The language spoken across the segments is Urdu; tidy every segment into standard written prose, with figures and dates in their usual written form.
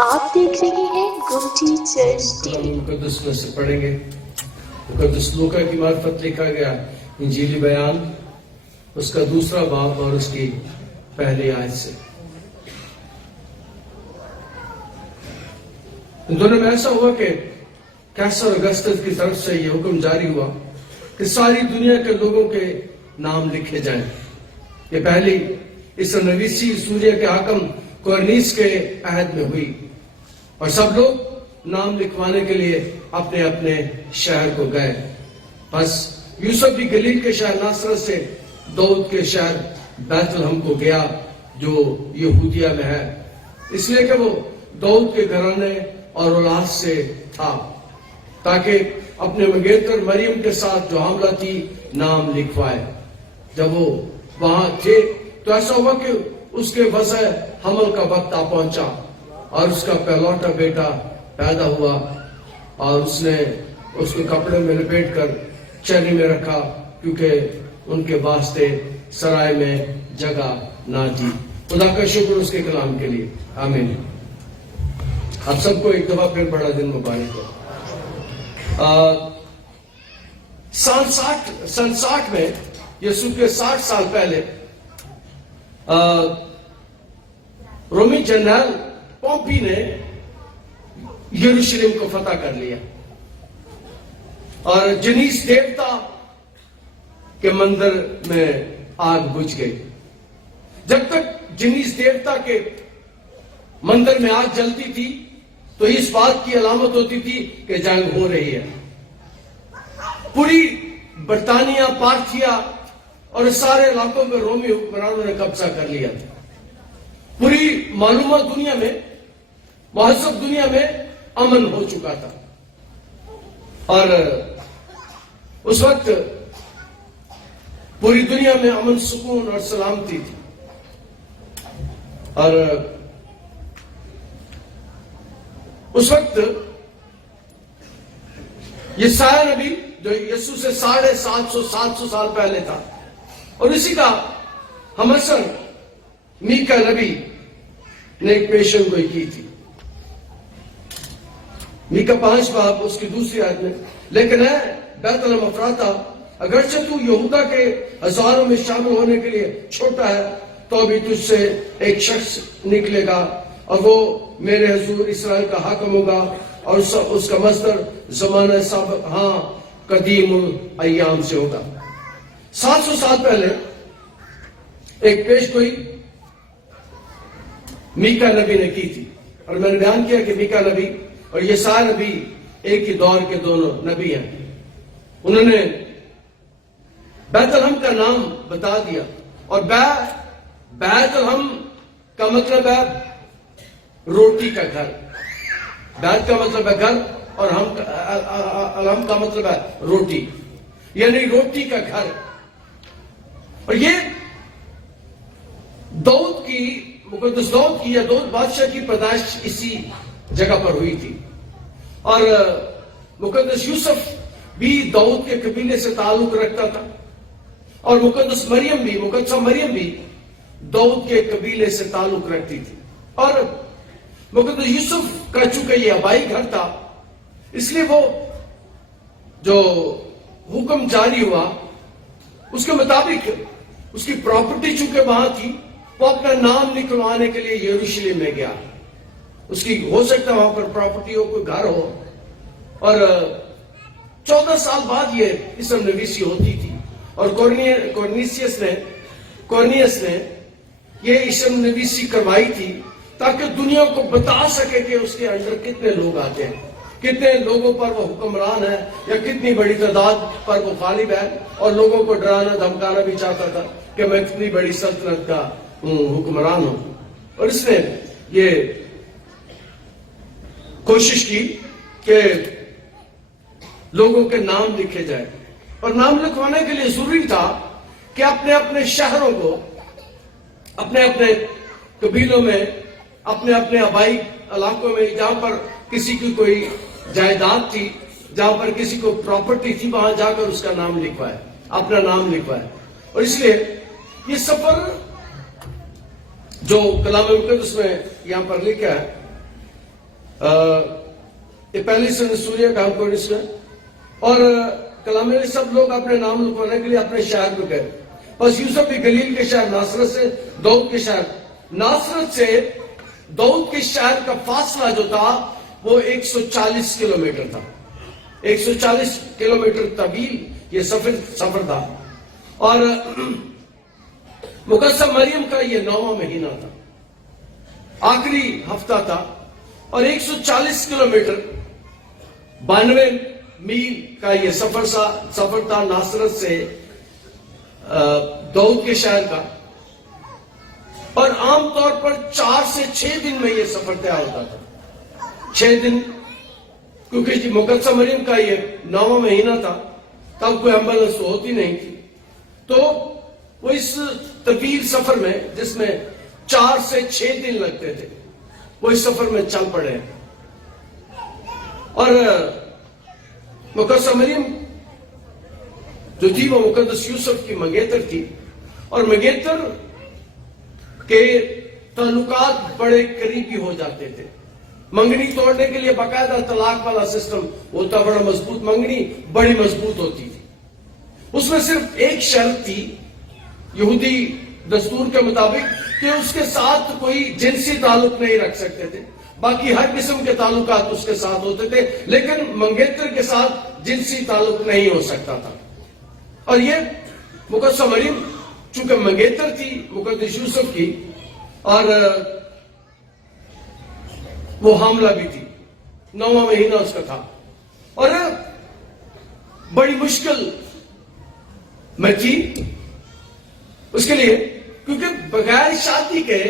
آپ دیکھ رہے ہیں گمٹی چرچ ٹی وی۔ مقدس میں سے پڑھیں گے۔ مقدس لوکا کی معرفت لکھا گیا انجیلی بیان، اس کا 2 باب اور اس کی پہلی آیت سے۔ ان دونوں میں ایسا ہوا کہ کیسر اگسطس کی طرف سے یہ حکم جاری ہوا کہ ساری دنیا کے لوگوں کے نام لکھے جائیں۔ یہ پہلی اس نویسی سوریہ کے حاکم قرنیس کے عہد میں ہوئی، اور سب لوگ نام لکھوانے کے لیے اپنے اپنے شہر کو گئے۔ بس یوسف بھی گلیل کے شہر ناصرت سے داؤد کے شہر بیت لحم کو گیا جو یہودیہ میں ہے، اس لیے کہ وہ داؤد کے گھرانے اور اولاد سے تھا، تاکہ اپنے مگیتر مریم کے ساتھ جو حاملہ تھی نام لکھوائے۔ جب وہ وہاں تھے تو ایسا ہوا کہ اس کے وضع حمل کا وقت آ پہنچا، اور اس کا پہلوٹا بیٹا پیدا ہوا، اور اس نے اس کو کپڑے میں لپیٹ کر چرنی میں رکھا، کیونکہ ان کے واسطے سرائے میں جگہ نہ تھی۔ خدا کا شکر اس کے کلام کے لیے، آمین۔ آپ سب کو ایک دفعہ پھر بڑا دن مبارک ہو۔ سن 60 میں، یسوع کے 60 سال پہلے، رومی جنرل پومپی نے یروشلم کو فتح کر لیا، اور جنیس دیوتا کے مندر میں آگ بجھ گئی۔ جب تک جنیس دیوتا کے مندر میں آگ جلتی تھی تو اس بات کی علامت ہوتی تھی کہ جنگ ہو رہی ہے۔ پوری برطانیہ، پارتھیا اور سارے علاقوں میں رومی حکمرانوں نے قبضہ کر لیا تھا۔ پوری معلومات دنیا میں، مہذب دنیا میں امن ہو چکا تھا، اور اس وقت پوری دنیا میں امن، سکون اور سلامتی تھی۔ اور اس وقت یہ سایہ نبی جو یسوع سے 750 سال پہلے تھا، اور اسی کا ہم اثر میکا نبی نے ایک پیشن گوئی کی تھی۔ میکا 5 باب اس کی 2 آیت میں، لیکن اے بیت لحم افراتا، اگرچہ تو یہودا کے ہزاروں میں شامل ہونے کے لیے چھوٹا ہے، تو بھی تجھ سے ایک شخص نکلے گا، اور وہ میرے حضور اسرائیل کا حاکم ہوگا، اور اس کا مصدر زمانہ سابق، ہاں قدیم الایام سے ہوگا۔ 700 سال پہلے ایک پیش گوئی میکا نبی نے کی تھی، اور میں نے بیان کیا کہ میکا نبی اور یسایا نبی ایک ہی دور کے دونوں نبی ہیں۔ انہوں نے بیت لحم کا نام بتا دیا، اور بیت لحم کا مطلب ہے روٹی کا گھر۔ بیت کا مطلب ہے گھر، اور لحم کا مطلب ہے روٹی، یعنی روٹی کا گھر۔ اور یہ داؤد کی، مقدس داؤد کی یا داؤد بادشاہ کی پیدائش اسی جگہ پر ہوئی تھی، اور مقدس یوسف بھی داؤد کے قبیلے سے تعلق رکھتا تھا، اور مقدس مریم بھی، مقدسہ مریم بھی داؤد کے قبیلے سے تعلق رکھتی تھی۔ اور مقدس یوسف کا چونکہ یہ آبائی گھر تھا، اس لیے وہ جو حکم جاری ہوا اس کے مطابق اس کی پراپرٹی چونکہ وہاں تھی، وہ اپنا نام نکلوانے کے لیے یروشلم میں گیا۔ اس کی ہو سکتا ہے وہاں پر پراپرٹی ہو، کوئی گھر ہو، اور 14 سال بعد یہ اسم نویسی ہوتی تھی، اور کورنیس نے یہ اسم نویسی کروائی تھی تاکہ دنیا کو بتا سکے کہ اس کے اندر کتنے لوگ آتے ہیں، کتنے لوگوں پر وہ حکمران ہے، یا کتنی بڑی تعداد پر وہ غالب ہے، اور لوگوں کو ڈرانا دھمکانا بھی چاہتا تھا کہ میں کتنی بڑی سلطنت کا حکمران ہوں۔ اور اس نے یہ کوشش کی کہ لوگوں کے نام لکھے جائے، اور نام لکھوانے کے لیے ضروری تھا کہ اپنے اپنے شہروں کو، اپنے اپنے قبیلوں میں، اپنے اپنے آبائی علاقوں میں، جہاں پر کسی کی کوئی جائیداد تھی، جہاں پر کسی کو پراپرٹی تھی، وہاں جا کر اس کا نام لکھوائے، اپنا نام لکھوائے۔ اور اس لیے یہ سفر جو کلام مقدس میں یہاں پر لکھا ہے، یہ پہلی سن سوریہ کا کورس میں، اور کلام میں سب لوگ اپنے نام لکھوانے کے لیے اپنے شہر میں گئے. بس یوسف بھی گلیل کے شہر ناصرت سے داؤد کے شہر، ناصرت سے داؤد کے شہر کا فاصلہ جو تھا وہ 140 کلومیٹر تھا. 140 کلومیٹر طویل یہ سفر تھا. اور مقدسہ مریم کا یہ 9واں مہینہ تھا، آخری ہفتہ تھا، اور 140 کلومیٹر 92 میل کا یہ سفر تھا ناصرت سے داؤد کے شہر کا. اور عام طور پر 4 سے 6 دن میں یہ سفر طے ہوتا تھا. 6 دن، کیونکہ جی مقدسہ مریم کا یہ 9واں مہینہ تھا، تب کوئی ایمبولینس تو ہوتی نہیں تھی، تو وہ اس طویل سفر میں جس میں 4 سے 6 دن لگتے تھے وہ اس سفر میں چل پڑے. اور مقدسہ مریم جو تھی وہ مقدس یوسف کی منگیتر تھی، اور منگیتر کے تعلقات بڑے قریبی ہو جاتے تھے. منگنی توڑنے کے لیے باقاعدہ طلاق والا سسٹم ہوتا، بڑا مضبوط، منگنی بڑی مضبوط ہوتی تھی. اس میں صرف ایک شرط تھی یہودی دستور کے مطابق کہ اس کے ساتھ کوئی جنسی تعلق نہیں رکھ سکتے تھے. باقی ہر قسم کے تعلقات اس کے ساتھ ہوتے تھے، لیکن منگیتر کے ساتھ جنسی تعلق نہیں ہو سکتا تھا. اور یہ مقدسہ مریم چونکہ منگیتر تھی مقدس یوسف کی، اور وہ حاملہ بھی تھی، 9واں مہینہ اس کا تھا، اور بڑی مشکل میں تھی اس کے لیے، کیونکہ بغیر شادی کے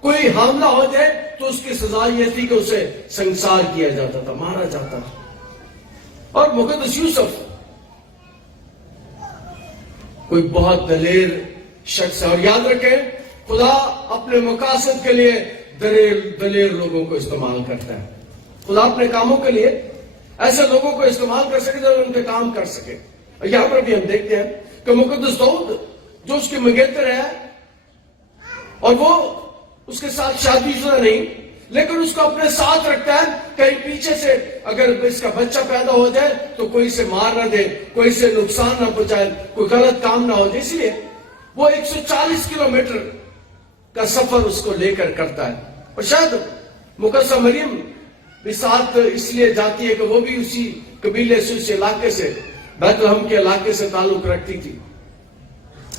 کوئی حاملہ ہو جائے تو اس کی سزا یہ تھی کہ اسے سنسار کیا جاتا تھا، مارا جاتا تھا. اور مقدس یوسف کوئی بہت دلیر شخص ہے، اور یاد رکھیں خدا اپنے مقاصد کے لیے دلیر لوگوں کو استعمال کرتا ہے. خدا اپنے کاموں کے لیے ایسے لوگوں کو استعمال کر سکے جو ان کے کام کر سکے. اور یہاں پر بھی ہم دیکھتے ہیں کہ مقدس داؤد جو اس کے منگیتر ہے، اور وہ اس کے ساتھ شادی شدہ نہیں، لیکن اس کو اپنے ساتھ رکھتا ہے. کہیں پیچھے سے اگر اس کا بچہ پیدا ہو جائے تو کوئی سے مار نہ دے، کوئی سے نقصان نہ پہنچائے، کوئی غلط کام نہ ہو جائے. اس لیے وہ 140 کلومیٹر کا سفر اس کو لے کر کرتا ہے. اور شاید مقدسہ مریم بھی ساتھ اس لیے جاتی ہے کہ وہ بھی اسی قبیلے سے، اس علاقے سے، بیت لحم کے علاقے سے تعلق رکھتی تھی.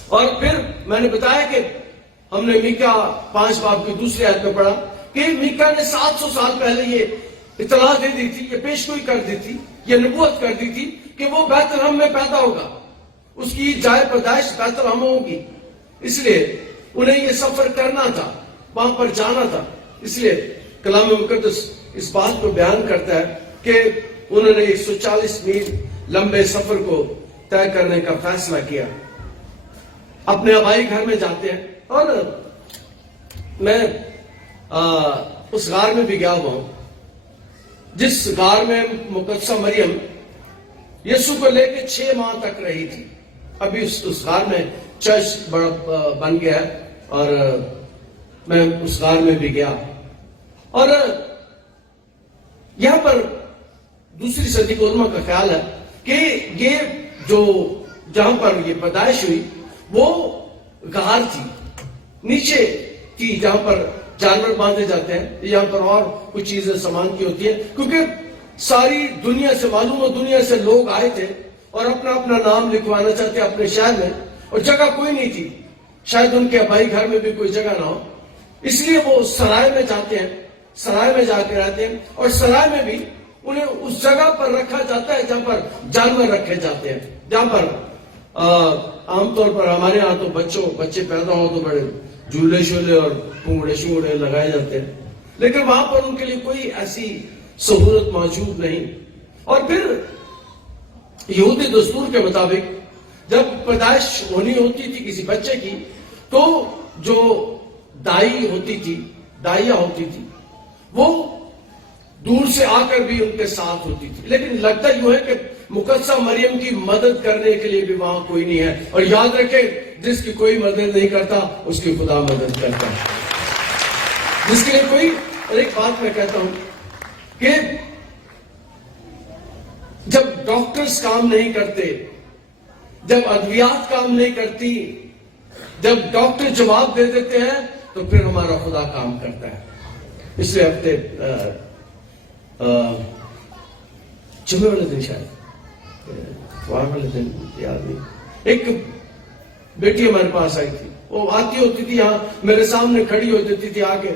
اور پھر میں نے بتایا کہ ہم نے میکا 5 باب کی دوسری آیت میں پڑھا کہ میکا نے 700 سال پہلے یہ اطلاع دے دی تھی، یہ پیشگوئی کر دی تھی، یہ نبوت کر دی تھی کہ وہ بیت لحم میں پیدا ہوگا، اس کی جائے پیدائش بیت لحم ہوگی. اس لیے انہیں یہ سفر کرنا تھا، وہاں پر جانا تھا. اس لیے کلام مقدس اس بات کو بیان کرتا ہے کہ انہوں نے 140 میل لمبے سفر کو طے کرنے کا فیصلہ کیا. اپنے آبائی گھر میں جاتے ہیں، اور میں اس غار میں بھی گیا ہوا ہوں جس غار میں مقدسہ مریم یسوع کو لے کے 6 ماہ تک رہی تھی. ابھی اس غار میں چرچ بڑا بن گیا ہے، اور میں اس غار میں بھی گیا. اور یہاں پر دوسری صدی کے علماء کا خیال ہے کہ یہ جو جہاں پر یہ پیدائش ہوئی وہ غار تھی، نیچے تھی جہاں پر جانور باندھے جاتے ہیں. یہاں پر اور کچھ چیزیں سامان کی ہوتی ہیں، کیونکہ ساری دنیا سے معلوم دنیا سے لوگ آئے تھے اور اپنا اپنا نام لکھوانا چاہتے ہیں اپنے شہر میں، اور جگہ کوئی نہیں تھی. شاید ان کے آبائی گھر میں بھی کوئی جگہ نہ ہو، اس لیے وہ سرائے میں جاتے ہیں، سرائے میں جا کے رہتے ہیں. اور سرائے میں بھی انہیں اس جگہ پر رکھا جاتا ہے جہاں پر جانور رکھے جاتے ہیں، جہاں پر عام طور پر ہمارے ہاں تو بچے پیدا ہوں تو بڑے جھولے شولے اور پونگڑے شونگڑے لگائے جاتے ہیں، لیکن وہاں پر ان کے لیے کوئی ایسی سہولت موجود نہیں. اور پھر یہودی دستور کے مطابق جب پیدائش ہونی ہوتی تھی کسی بچے کی تو جو دائی ہوتی تھی، دائیا ہوتی تھی، وہ دور سے آ کر بھی ان کے ساتھ ہوتی تھی. لیکن لگتا یوں ہے کہ مقدسہ مریم کی مدد کرنے کے لیے بھی وہاں کوئی نہیں ہے. اور یاد رکھیں جس کی کوئی مدد نہیں کرتا اس کی خدا مدد کرتا ہے. جس کے لیے کوئی، اور ایک بات میں کہتا ہوں کہ جب ڈاکٹرز کام نہیں کرتے، جب ادویات کام نہیں کرتی، جب ڈاکٹر جواب دے دیتے ہیں تو پھر ہمارا خدا کام کرتا ہے. اس لیے ہفتے جمعے والے دن شاید اتوار والے دن یاد نہیں، ایک بیٹی ہمارے پاس آئی تھی. وہ آتی ہوتی تھی یہاں میرے سامنے کھڑی ہو جاتی تھی آگے،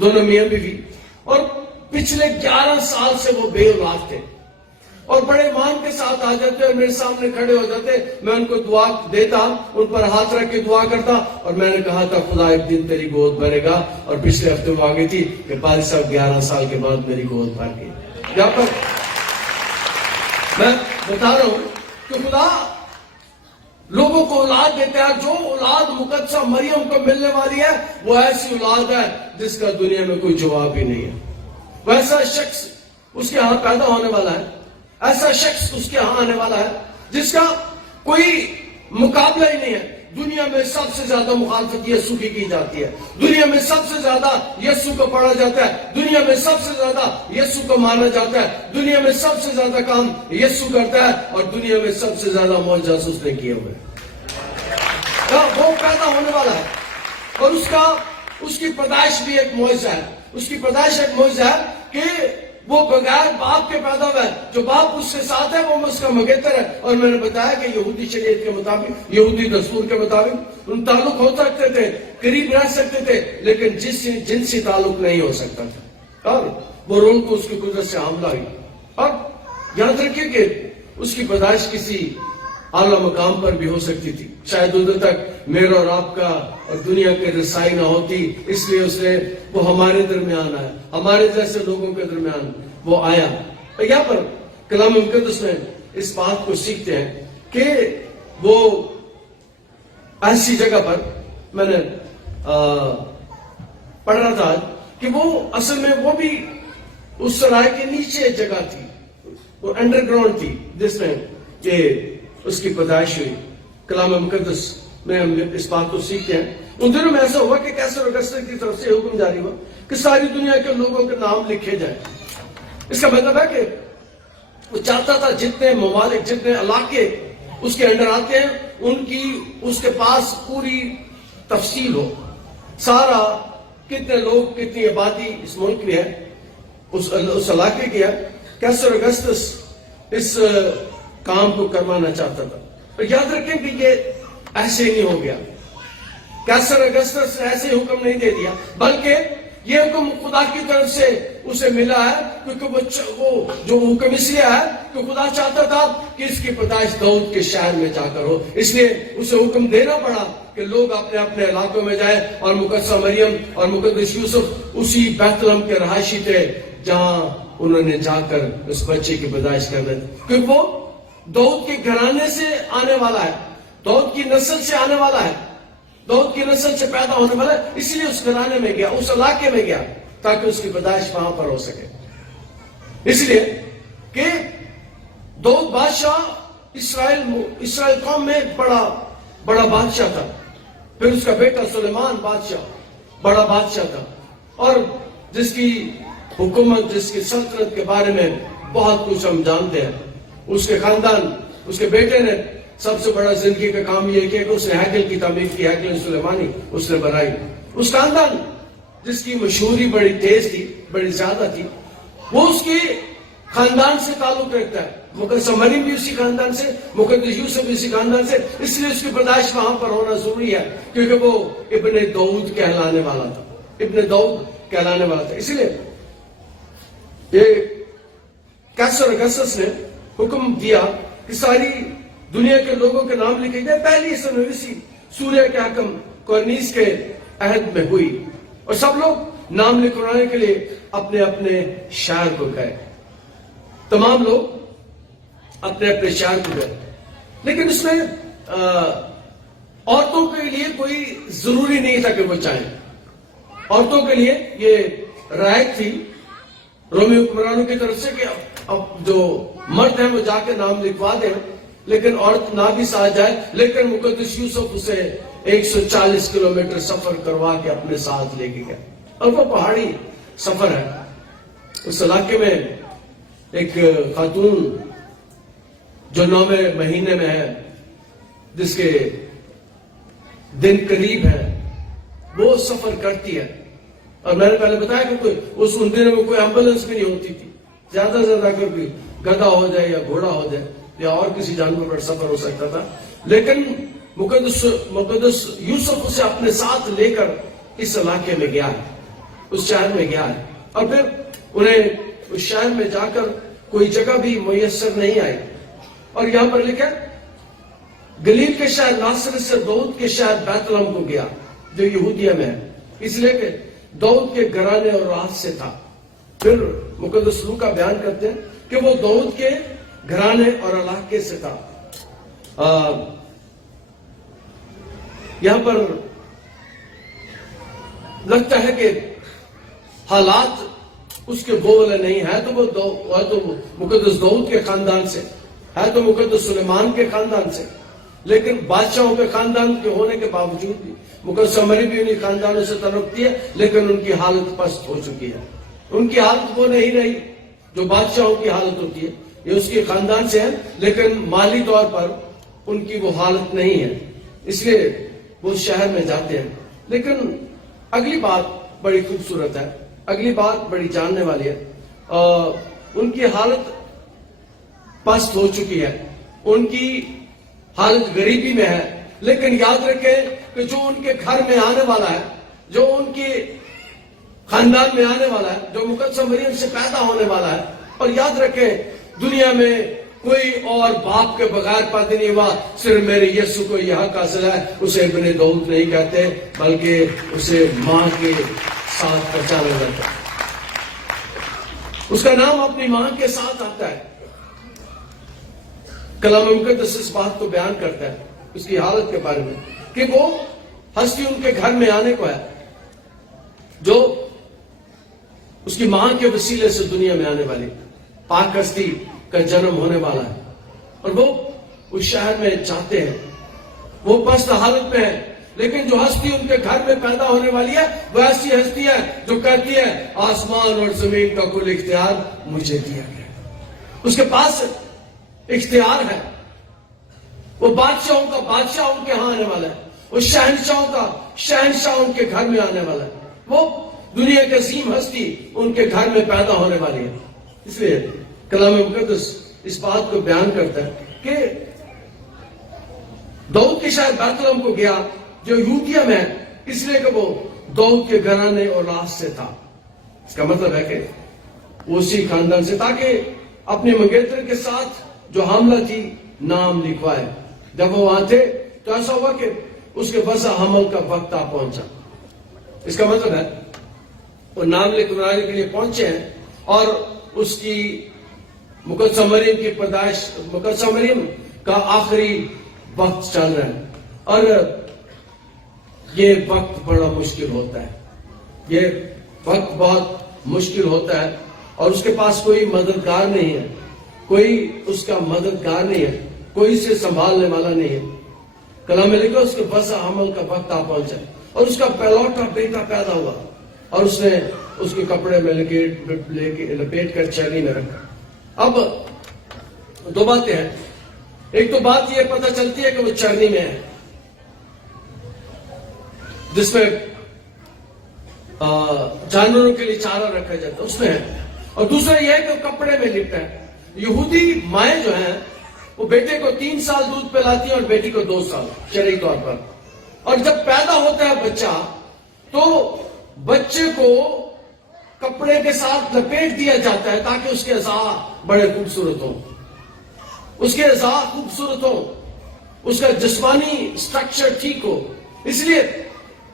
دونوں میاں بیوی، اور پچھلے 11 سال سے وہ بے اولاد تھے اور بڑے ایمان کے ساتھ آ جاتے اور میرے سامنے کھڑے ہو جاتے. میں ان کو دعا دیتا، ان پر ہاتھ رکھ کے دعا کرتا، اور میں نے کہا تھا خدا ایک دن تیری گود بھرے گا. اور پچھلے ہفتے وہ آگے تھی کہ پادری صاحب 11 سال کے بعد میری گود بھر گئی. یہاں پر میں بتا رہا ہوں کہ خدا لوگوں کو اولاد دیتا ہے. جو اولاد مقدسہ مریم کو ملنے والی ہے وہ ایسی اولاد ہے جس کا دنیا میں کوئی جواب ہی نہیں ہے. ویسا شخص اس کے ہاں پیدا ہونے والا ہے، ایسا شخص اس کے ہاں آنے والا ہے جس کا کوئی مقابلہ ہی نہیں ہے. دنیا میں سب سے زیادہ مخالفت یسوع کی جاتی ہے، دنیا میں سب سے زیادہ یسوع کو پڑھا جاتا ہے، دنیا میں سب سے زیادہ یسوع کو مانا جاتا ہے، دنیا میں سب سے زیادہ کام یسوع کرتا ہے، اور دنیا میں سب سے زیادہ معجزات اس نے کیے ہوئے. وہ پیدا ہونے والا ہے اور اس کی پیدائش بھی ایک معجزہ ہے. اس کی پیدائش ایک معجزہ ہے کہ وہ بغیر باپ کے پیدا ہوا ہے. جو باپ اس کے ساتھ ہے وہ اس کا مگیتر ہے. اور میں نے بتایا کہ یہودی شریعت کے مطابق، یہودی دستور کے مطابق ان تعلق ہو سکتے تھے، قریب رہ سکتے تھے، لیکن جنسی تعلق نہیں ہو سکتا تھا. اور وہ روح کو اس کی قدرت سے حاملہ ہوئی. اور یاد رکھیے کہ اس کی پیدائش کسی اعلیٰ مقام پر بھی ہو سکتی تھی. شاید ادھر تک میرا اور آپ کا اور دنیا کی رسائی نہ ہوتی، اس لیے اس نے وہ ہمارے درمیان آیا، ہمارے جیسے لوگوں کے درمیان وہ آیا. یہاں پر کلام مقدس میں اس بات کو سیکھتے ہیں کہ وہ ایسی جگہ پر، میں نے پڑھ رہا تھا کہ وہ اصل میں وہ بھی اس سرائے کے نیچے جگہ تھی، وہ انڈر گراؤنڈ تھی جس میں کہ اس کی پیدائش ہوئی. کلام مقدس میں ہم اس بات کو سیکھتے ہیں. ان دنوں میں ایسا ہوا کہ کیسر اگسطس کی طرف سے حکم جاری ہوا کہ ساری دنیا کے لوگوں کے نام لکھے جائیں. اس کا مطلب ہے کہ وہ چاہتا تھا جتنے ممالک، جتنے علاقے اس کے انڈر آتے ہیں، ان کی اس کے پاس پوری تفصیل ہو. سارا کتنے لوگ، کتنی آبادی اس ملک میں ہے، اس علاقے کی ہے. کیسر اگسطس اس کام کو کروانا چاہتا تھا. اور یاد رکھیں کہ یہ ایسے نہیں ہو گیا. کیسر اگسطس نے ایسے حکم نہیں دے دیا، بلکہ یہ حکم خدا کی طرف سے اسے ملا ہے، کیونکہ وہ جو حکم اس لیے ہے کہ خدا چاہتا تھا کہ اس کی پیدائش داؤد کے شہر میں جا کر ہو. اس لیے اسے حکم دینا پڑا کہ لوگ اپنے اپنے علاقوں میں جائیں، اور مقدسہ مریم اور مقدس یوسف اسی بیت لحم کے رہائشی تھے جہاں انہوں نے جا کر اس بچے کی پیدائش کرنا تھی. کیونکہ وہ داؤد کے گھرانے سے آنے والا ہے، داؤد کی نسل سے آنے والا ہے، داؤد کی نسل سے پیدا ہونے والا ہے. اس لیے اس گھرانے میں گیا، اس علاقے میں گیا، تاکہ اس کی پیدائش وہاں پر ہو سکے. اس لیے کہ داؤد بادشاہ اسرائیل قوم میں بڑا بادشاہ تھا. پھر اس کا بیٹا سلیمان بادشاہ بڑا بادشاہ تھا، اور جس کی حکومت، جس کی سلطنت کے بارے میں بہت کچھ ہم جانتے ہیں. اس کے خاندان، اس کے بیٹے نے سب سے بڑا زندگی کا کام یہ کیا کہ اس نے ہیکل کی تعمیر کی، ہیکل سلیمانی اس نے بنائی. اس خاندان جس کی مشہوری بڑی تیز تھی، بڑی زیادہ تھی، وہ اس کے خاندان سے تعلق رکھتا ہے. مقدسہ مریم بھی اسی خاندان سے، مقدس یوسف بھی اسی خاندان سے. اس لیے اس کی پیدائش وہاں پر ہونا ضروری ہے، کیونکہ وہ ابن داؤد کہلانے والا تھا، ابن داؤد کہلانے والا تھا. اسی لیے یہ کیسر اگسطس نے حکم دیا کہ ساری دنیا کے لوگوں کے نام لکھے گئے. پہلی سنویسی سوریہ کے حکم کورنیس کے عہد میں ہوئی، اور سب لوگ نام لکھوانے کے لیے اپنے اپنے شہر کو گئے. تمام لوگ اپنے اپنے شہر کو گئے. لیکن اس میں عورتوں کے لیے کوئی ضروری نہیں تھا کہ وہ چاہیں. عورتوں کے لیے یہ رعایت تھی رومی حکمرانوں کی طرف سے کہ اب جو مرد ہیں وہ جا کے نام لکھوا دیں، لیکن عورت نہ بھی ساتھ جائے. لیکن مقدس یوسف اسے 140 کلومیٹر سفر کروا کے اپنے ساتھ لے کے گئے، اور وہ پہاڑی سفر ہے. اس علاقے میں ایک خاتون جو 9ویں مہینے میں ہے، جس کے دن قریب ہے، وہ سفر کرتی ہے. اور میں نے پہلے بتایا کہ ان دنوں میں کوئی ایمبولینس بھی نہیں ہوتی تھی. زیادہ سے زیادہ اگر کوئی گدھا ہو جائے یا گھوڑا ہو جائے یا اور کسی جانور پر سفر ہو سکتا تھا. لیکن مقدس یوسف اسے اپنے ساتھ لے کر اس علاقے میں گیا ہے، اس شہر میں گیا ہے. اور پھر انہیں اس شہر میں جا کر کوئی جگہ بھی میسر نہیں آئی. اور یہاں پر لکھا گلیل کے شہر ناصرت سے داؤد کے شہر بیت لحم کو گیا جو یہودیہ میں ہے، اس لیے کہ داؤد کے گھرانے اور راج سے تھا. پھر مقدس لوکا بیان کرتے ہیں کہ وہ داؤد کے گھرانے اور علاقے سے تھا. یہاں پر لگتا ہے کہ حالات اس کے وہ والے نہیں ہے، تو وہ مقدس داؤد کے خاندان سے ہے، تو مقدس سلیمان کے خاندان سے. لیکن بادشاہوں کے خاندان کے ہونے کے باوجود بھی مقدس مریم بھی انہیں خاندانوں سے تعلق ہے، لیکن ان کی حالت پست ہو چکی ہے. ان کی حالت وہ نہیں رہی جو بادشاہوں کی حالت ہوتی ہے. یہ اس کے خاندان سے ہے، لیکن مالی طور پر ان کی وہ حالت نہیں ہے، اس لیے وہ شہر میں جاتے ہیں. لیکن اگلی بات بڑی خوبصورت ہے، اگلی بات بڑی جاننے والی ہے. ان کی حالت پست ہو چکی ہے، ان کی حالت غریبی میں ہے. لیکن یاد رکھیں کہ جو ان کے گھر میں آنے والا ہے، جو ان کے خاندان میں آنے والا ہے، جو مقدسہ مریم سے پیدا ہونے والا ہے. اور یاد رکھیں دنیا میں کوئی اور باپ کے بغیر پیدا نہیں ہوا، صرف میرے یسوع کو یہ حق حاصل ہے. اسے ابن داؤد نہیں کہتے، بلکہ اسے ماں کے ساتھ پہچانا جاتا ہے. اس کا نام اپنی ماں کے ساتھ آتا ہے. کلام مقدس اس بات کو بیان کرتا ہے اس کی حالت کے بارے میں کہ وہ ہستی ان کے گھر میں آنے کو ہے جو اس کی ماں کے وسیلے سے دنیا میں آنے والی پاک ہستی کا جنم ہونے والا ہے. اور وہ اس شہر میں جاتے ہیں. وہ پست حالت میں ہے، لیکن جو ہستی ان کے گھر میں پیدا ہونے والی ہے وہ ایسی ہستی ہے جو کہتی ہے آسمان اور زمین کا کل اختیار مجھے دیا گیا. اس کے پاس اختیار ہے. وہ بادشاہوں کا بادشاہ ان کے ہاں آنے والا ہے. وہ شہنشاہوں کا شہنشاہ ان کے گھر میں آنے والا ہے. وہ دنیا کی عظیم ہستی ان کے گھر میں پیدا ہونے والی ہے. اس لیے کلام مقدس اس بات کو بیان کرتا ہے کہ داؤد کے شہر بیت لحم کو گیا جو یہودیہ میں ہے، اس لیے کہ وہ داؤد کے گھرانے اور راج سے تھا. اس کا مطلب ہے کہ وہ اسی خاندان سے، تاکہ اپنے منگیتر کے ساتھ جو حاملہ تھی نام لکھوائے. جب وہ وہاں تھے تو ایسا ہوا کہ اس کے وضع حمل کا وقت آ پہنچا. اس کا مطلب ہے وہ نام لکھوانے کے لیے پہنچے ہیں اور اس کی مقدسہ مریم کی پیدائش، مقدسہ مریم کا آخری وقت چل رہا ہے. اور یہ وقت بڑا مشکل ہوتا ہے، یہ وقت بہت مشکل ہوتا ہے اور اس کے پاس کوئی مددگار نہیں ہے، کوئی اس کا مددگار نہیں ہے، کوئی اسے سنبھالنے والا نہیں ہے. کلام میں لکھا اس کے وضع حمل کا وقت آ پہنچا اور اس کا پہلوٹا بیٹا پیدا ہوا اور اس نے اس کے کپڑے میں لپیٹ کر چرنی میں رکھا. اب دو باتیں ہیں. ایک تو بات یہ پتہ چلتی ہے کہ وہ چرنی میں ہے جس میں جانوروں کے لیے چارہ رکھا جاتا ہے، اس میں ہے. اور دوسرا یہ ہے کہ وہ کپڑے میں لپٹا ہے. یہودی مائیں جو ہیں وہ بیٹے کو 3 سال دودھ پلاتی ہیں اور بیٹی کو 2 سال شرعی طور پر. اور جب پیدا ہوتا ہے بچہ تو بچے کو کپڑے کے ساتھ لپیٹ دیا جاتا ہے تاکہ اس کے اعضاء بڑے خوبصورت ہوں، اس کے اعضاء خوبصورت ہوں، اس کا جسمانی سٹرکچر ٹھیک ہو. اس لیے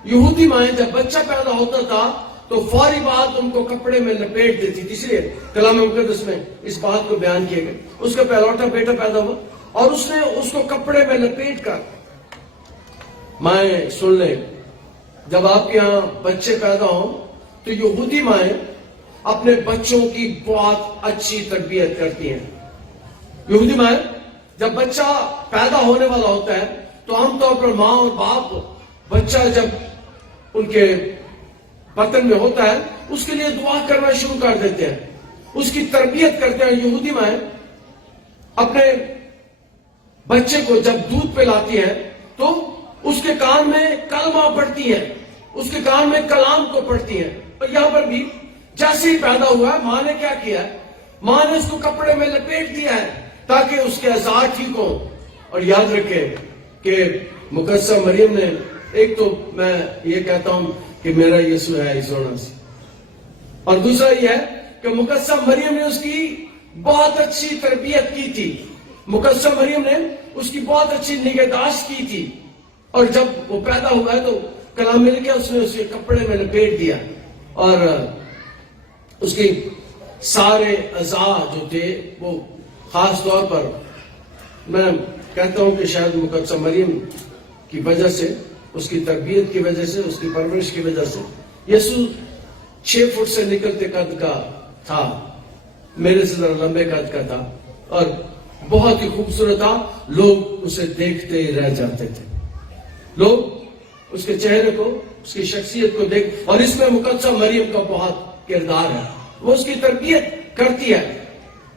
یہودی مائیں جب بچہ پیدا ہوتا تھا تو فوری بات ان کو کپڑے میں لپیٹ دیتی تھی. اس لیے کلام مقدس میں اس بات کو بیان کیا گیا. اس کا پہلوٹا بیٹا پیدا ہوا اور اس نے اس کو کپڑے میں لپیٹ کر. مائیں سن لیں، جب آپ کے ہاں بچے پیدا ہوں تو یہودی مائیں اپنے بچوں کی بہت اچھی تربیت کرتی ہیں. یہودی مائیں جب بچہ پیدا ہونے والا ہوتا ہے تو عام طور پر ماں اور باپ بچہ جب ان کے بطن میں ہوتا ہے اس کے لیے دعا کرنا شروع کر دیتے ہیں اس کی تربیت کرتے ہیں. یہودی مائیں اپنے بچے کو جب دودھ پلاتی ہیں تو اس کے کان میں کلمہ پڑھتی ہیں, اس کے کان میں کلام کو پڑھتی ہیں. اور یہاں پر بھی جیسے ہی پیدا ہوا ہے ماں نے کیا کیا ہے, ماں نے اس کو کپڑے میں لپیٹ دیا ہے تاکہ اس کے اعضاء ٹھیک ہو. اور یاد رکھیں کہ مقدسہ مریم نے, ایک تو میں یہ کہتا ہوں کہ میرا یسوع ہے سونا سے, اور دوسرا یہ ہے کہ مقدسہ مریم نے اس کی بہت اچھی تربیت کی تھی. مقدسہ مریم نے اس کی بہت اچھی نگہداشت کی تھی. اور جب وہ پیدا ہوا ہے تو کلام مل گیا, اس نے اسے کپڑے میں لپیٹ دیا اور اس کی سارے اعضاء جو تھے وہ خاص طور پر میں کہتا ہوں کہ شاید مقدسہ مریم کی وجہ سے, اس کی تربیت کی وجہ سے, اس کی پرورش کی وجہ سے یسوع 6 فٹ سے نکلتے قد کا تھا, میرے سے ذرا لمبے قد کا تھا اور بہت ہی خوبصورت تھا. لوگ اسے دیکھتے ہی رہ جاتے تھے, لوگ اس کے چہرے کو, اس کی شخصیت کو دیکھ. اور اس میں مقدسہ مریم کا بہت کردار ہے. وہ اس کی تربیت کرتی ہے,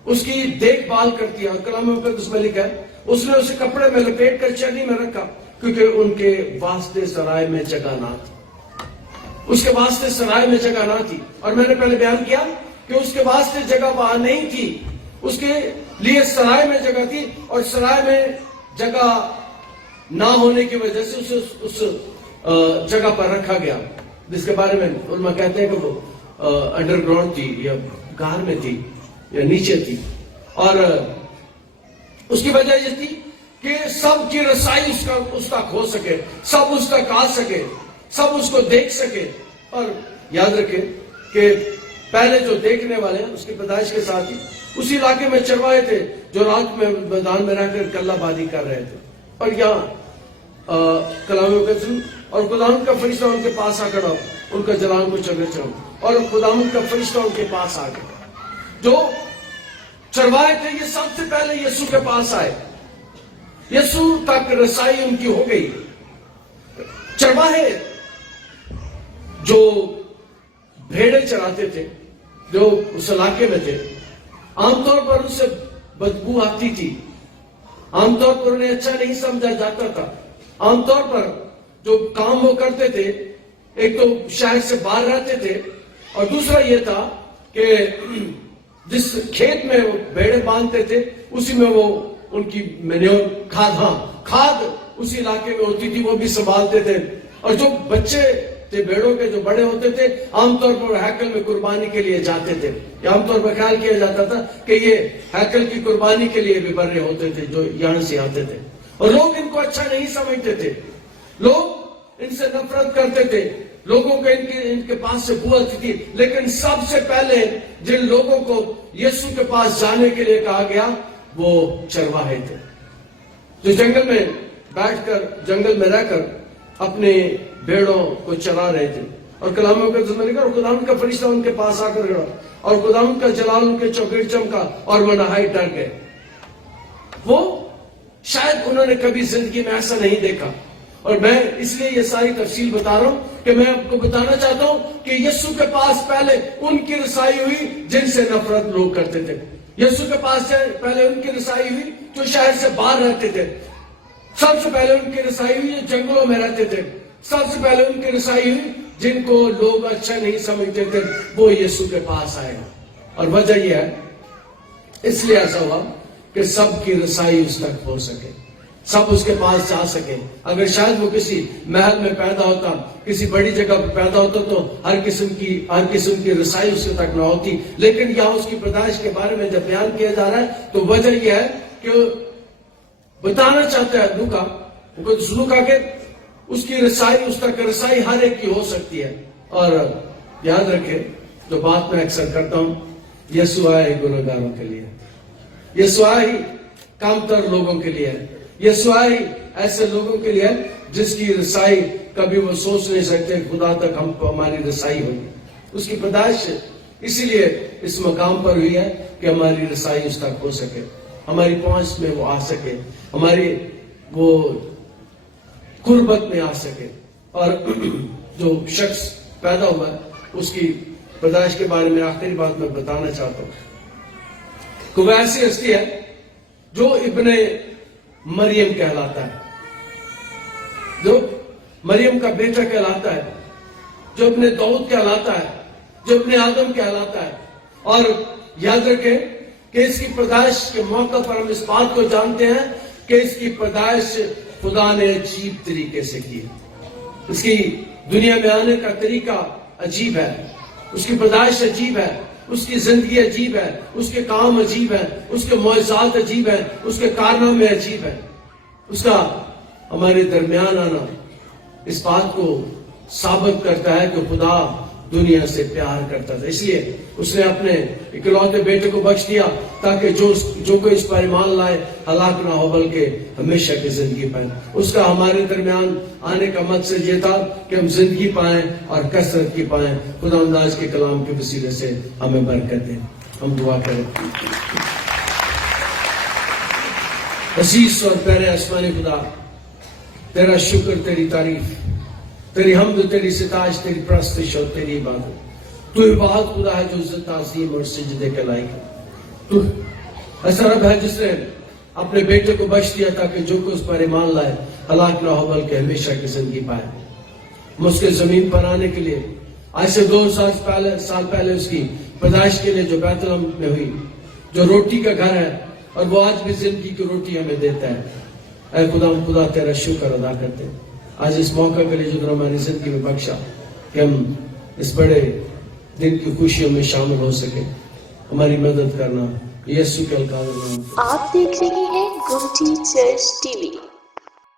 اس کی دیکھ بھال کرتی ہے. اور کلام مقدس میں لکھا ہے اس نے اسے کپڑے میں لپیٹ کر چرنی میں رکھا کیونکہ ان کے واسطے سرائے میں جگہ نہ تھی. اس کے واسطے سرائے میں جگہ نہ تھی. اور میں نے پہلے بیان کیا کہ اس کے واسطے جگہ وہاں نہیں تھی, اس کے لیے سرائے میں جگہ تھی. اور سرائے میں جگہ نہ ہونے کی وجہ سے اسے اس جگہ پر رکھا گیا, جس کے بارے میں علماء کہتے ہیں کہ وہ انڈر گراؤنڈ تھی یا غار میں تھی یا نیچے تھی. اور اس کی وجہ یہ تھی کہ سب کی رسائی اس تک ہو سکے, سب اس تک آ سکے, سب اس کو دیکھ سکے. اور یاد رکھیں کہ پہلے جو دیکھنے والے ہیں اس کی پیدائش کے ساتھ ہی اسی علاقے میں چرواہے تھے جو رات میں میدان میں رہ کر کلہ بازی کر رہے تھے. اور یہاں کلام مقدس اور خداوند کا فرشتہ ان کے پاس آ کھڑا, ان کا جلال کو چلے چلو. اور خداوند کا فرشتہ ان کے پاس آ گیا. جو چرواہے تھے یہ سب سے پہلے یسوع کے پاس آئے, یسوع تک رسائی ان کی ہو گئی. چرواہے جو بھیڑیں چراتے تھے, جو اس علاقے میں تھے, عام طور پر ان سے بدبو آتی تھی, عام طور پر انہیں اچھا نہیں سمجھا جاتا تھا. عام طور پر جو کام وہ کرتے تھے, ایک تو شہر سے باہر رہتے تھے اور دوسرا یہ تھا کہ جس کھیت میں وہ بھیڑیں باندھتے تھے اسی میں وہ ان کی مینیور کھاد اسی علاقے میں ہوتی تھی, وہ بھی سنبھالتے تھے. اور جو بچے تھے بھیڑوں کے جو بڑے ہوتے تھے عام طور پر ہیکل میں قربانی کے لیے جاتے تھے. عام طور پر خیال کیا جاتا تھا کہ یہ ہیکل کی قربانی کے لیے بھی بڑے ہوتے تھے جو یہاں سے آتے تھے. اور لوگ ان کو اچھا نہیں سمجھتے تھے, لوگ ان سے نفرت کرتے تھے, لوگوں کو ان کے پاس سے بو آتی تھی. لیکن سب سے پہلے جن لوگوں کو یسوع کے پاس جانے کے لیے کہا گیا وہ چرواہے تھے, جو جنگل میں بیٹھ کر, جنگل میں رہ کر اپنے بھیڑوں کو چلا رہے تھے. اور کلام مقدس میں لکھا اور خداوند کا فرشتہ ان کے پاس آ کر کھڑا اور خداوند کا جلال ان کے چوگرد چمکا اور وہ نہایت ڈر گئے. وہ شاید انہوں نے کبھی زندگی میں ایسا نہیں دیکھا. اور میں اس لیے یہ ساری تفصیل بتا رہا ہوں کہ میں آپ کو بتانا چاہتا ہوں کہ یسوع کے پاس پہلے ان کی رسائی ہوئی جن سے نفرت لوگ کرتے تھے. یسوع کے پاس پہلے ان کی رسائی ہوئی جو شہر سے باہر رہتے تھے. سب سے پہلے ان کی رسائی ہوئی جو جنگلوں میں رہتے تھے. سب سے پہلے ان کی رسائی ہوئی جن کو لوگ اچھا نہیں سمجھتے تھے, وہ یسوع کے پاس آئے. اور وجہ یہ ہے, اس لیے ایسا ہوا کہ سب کی رسائی اس تک ہو سکے, سب اس کے پاس جا سکے. اگر شاید وہ کسی محل میں پیدا ہوتا, کسی بڑی جگہ پر پیدا ہوتا تو ہر قسم کی رسائی اس تک نہ ہوتی. لیکن یہاں اس کی پیدائش کے بارے میں جب بیان کیا جا رہا ہے تو وجہ یہ ہے کہ بتانا چاہتا ہے لوکا کہ اس کی رسائی, اس تک رسائی ہر ایک کی ہو سکتی ہے. اور یاد رکھے جو بات میں اکثر کرتا ہوں, یسوع آئے گنہگاروں کے لیے, یسوع آئے کام تر لوگوں کے لیے, یسوع آئے ایسے لوگوں کے لیے جس کی رسائی کبھی وہ سوچ نہیں سکتے خدا تک ہماری رسائی ہوئی. اس کی پیدائش اسی لیے اس مقام پر ہوئی ہے کہ ہماری رسائی اس تک ہو سکے, ہماری پہنچ میں وہ آ سکے, ہماری وہ قربت میں آ سکے. اور جو شخص پیدا ہوا ہے اس کی پیدائش کے بارے میں آخری بات میں بتانا چاہتا ہوں کہ وہ ایسی ہستی ہے جو ابن مریم کہلاتا ہے، جو مریم کا بیٹا کہلاتا ہے، جو ابن داؤد کہلاتا ہے، جو ابن آدم کہلاتا ہے. اور یاد رکھیں کہ اس کی پیدائش کے موقع پر ہم اس بات کو جانتے ہیں کہ اس کی پیدائش خدا نے عجیب طریقے سے کی. اس کی دنیا میں آنے کا طریقہ عجیب ہے، اس کی پیدائش عجیب ہے، اس کی زندگی عجیب ہے، اس کے کام عجیب ہے، اس کے معجزات عجیب ہے، اس کے کارنامے عجیب ہے. اس کا ہمارے درمیان آنا اس بات کو ثابت کرتا ہے کہ خدا دنیا سے پیار کرتا تھا، اس لیے اس نے اپنے اکلوتے بیٹے کو بخش دیا تاکہ جو کوئی اس پر ایمان لائے ہلاک نہ ہو بلکہ ہمیشہ کی زندگی پائیں. اس کا ہمارے درمیان آنے کا مقصد یہ تھا کہ ہم زندگی پائیں اور کثرت کی پائیں. خدا انداز کے کلام کے وسیلے سے ہمیں برکت دیں. ہم دعا کریں. عزیز اور پیارے آسمانی خدا، تیرا شکر، تیری تعریف، تیری حمد، تیری ستائش، تیری پرستش اور تیری عبادت. تو عبادت خدا ہے جو عزت، تعظیم اور سجدے کے لائق ہے. تو ایسا رب ہے جس نے اپنے بیٹے کو بخش دیا تاکہ جو کوئی اس پر ایمان لائے ہلاک نہ ہو بلکہ ہمیشہ کی زندگی پائے. مسکل زمین پر آنے کے لیے آج سے 2000 سال پہلے اس کی پیدائش کے لیے جو بیت لحم میں ہوئی، جو روٹی کا گھر ہے اور وہ آج بھی زندگی کی روٹی ہمیں دیتا ہے. اے خدا، ہم خدا تیرا شکر ادا کرتے ہیں آج اس موقع کے لیے جو تم ہماری زندگی میں بخشا کہ ہم اس بڑے دن کی خوشیوں میں شامل ہو سکے. ہماری مدد کرنا یسوع کے القاب میں. آپ دیکھ رہے ہیں گوٹی چرچ ٹی وی.